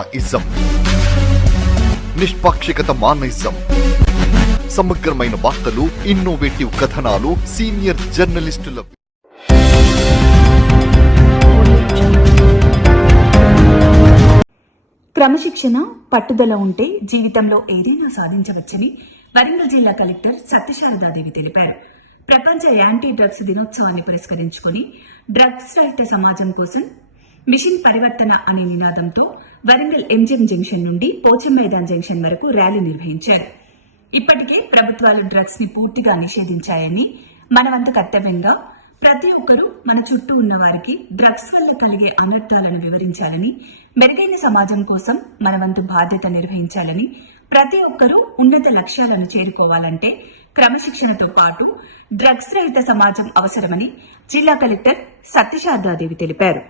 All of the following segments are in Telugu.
ఇజం నిష్పాక్షికత మానయిజం సమగ్రమైన వార్తలు, ఇన్నోవేటివ్ కథనాలు, సీనియర్ జర్నలిస్టుల క్రమశిక్షణ, పట్టుదల ఉంటే జీవితంలో ఏదైనా సాధించవచ్చని వరంగల్ జిల్లా కలెక్టర్ సత్యశారదాదేవి తెలిపారు. ప్రపంచ యాంటీ డ్రగ్స్ దినోత్సవాన్ని పురస్కరించుకుని డ్రగ్స్ రహిత సమాజం కోసం మిషన్ పరివర్తన అనే నినాదంతో వరంగల్ ఎంజిఎం జంక్షన్ నుండి పోచం మైదాన్ జంక్షన్ వరకు ర్యాలీ నిర్వహించారు. ఇప్పటికే ప్రభుత్వాలు డ్రగ్స్ ని పూర్తిగా నిషేధించాయని, మన వంతు కర్తవ్యంగా ప్రతి ఒక్కరూ మన చుట్టూ ఉన్న వారికి డ్రగ్స్ వల్ల కలిగే అనర్థాలను వివరించాలని, మెరుగైన సమాజం కోసం మన వంతు బాధ్యత నిర్వహించాలని, ప్రతి ఒక్కరూ ఉన్నత లక్ష్యాలను చేరుకోవాలంటే క్రమశిక్షణతో పాటు డ్రగ్స్ రహిత సమాజం అవసరమని జిల్లా కలెక్టర్ సత్యశారదాదేవి తెలిపారు.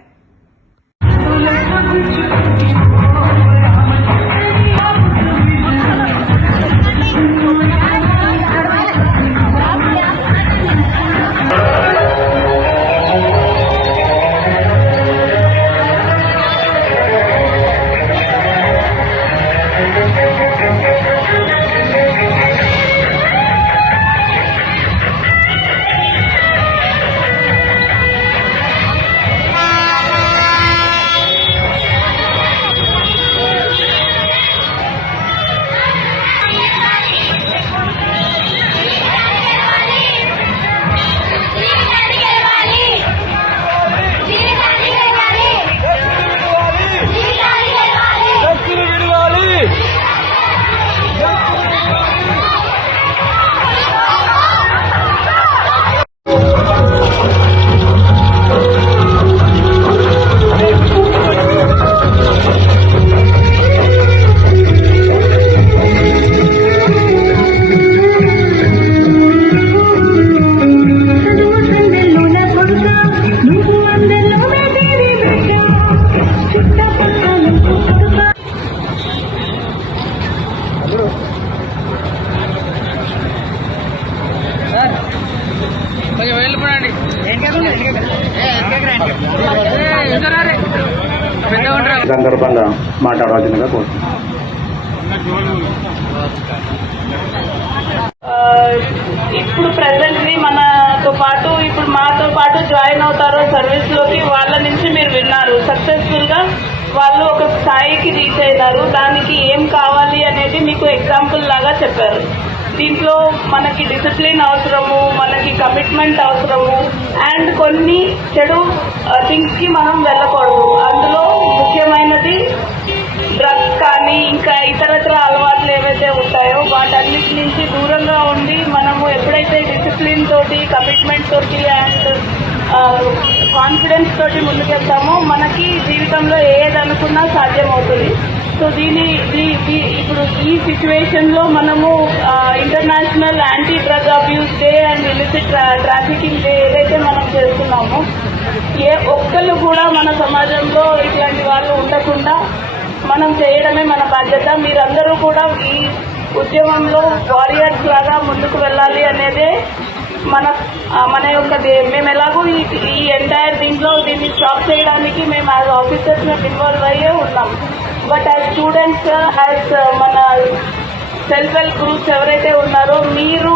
సందర్భంగా మాట్లాడవలసిందిగా కోరుతున్నాను. ఇప్పుడు ప్రెసెంట్లీ మాతో పాటు జాయిన్ అవుతారో సర్వీస్ లోకి, వాళ్ళ నుంచి మీరు విన్నారు. సక్సెస్ఫుల్ గా వాళ్ళు ఒక స్థాయికి రీచ్ అయినారు. దానికి ఏం కావాలి అనేది మీకు ఎగ్జాంపుల్ లాగా చెప్పారు. దీంట్లో మనకి డిసిప్లిన్ అవసరము, మనకి కమిట్మెంట్ అవసరము, అండ్ కొన్ని చెడు థింగ్స్ కి మనం వెళ్ళకూడదు. అందులో ముఖ్యమైనది డ్రగ్స్ కానీ ఇంకా ఇతరత్ర అలవాట్లు ఏవైతే ఉంటాయో వాటన్నిటి నుంచి దూరంగా ఉండి మనము ఎప్పుడైతే డిసిప్లిన్ తోటి, కమిట్మెంట్ తోటి అండ్ కాన్ఫిడెన్స్ తోటి ముందుకెళ్తామో మనకి జీవితంలో ఏదనుకున్నా సాధ్యమవుతుంది. సో ఇప్పుడు ఈ సిచ్యువేషన్ లో మనము international anti drug abuse day and illicit trafficking day ఏదైతే మనం చేస్తున్నామో, ఏ ఒక్కళ్ళు కూడా మన సమాజంలో ఇట్లాంటి వాళ్ళు ఉండకుండా మనం చేయడమే మన బాధ్యత. మీరందరూ కూడా ఈ ఉద్యమంలో వారియర్స్ లాగా ముందుకు వెళ్ళాలి అనేదే మన యొక్క మేము ఎలాగో ఈ ఎంటైర్ దీన్ని స్టాప్ చేయడానికి మేము యాజ్ ఆఫీసర్స్ మేము ఇన్వాల్వ్ అయ్యే ఉన్నాం. బట్ యాజ్ స్టూడెంట్స్, యాజ్ మన సెల్ఫ్ హెల్ప్ గ్రూప్స్ ఎవరైతే ఉన్నారో మీరు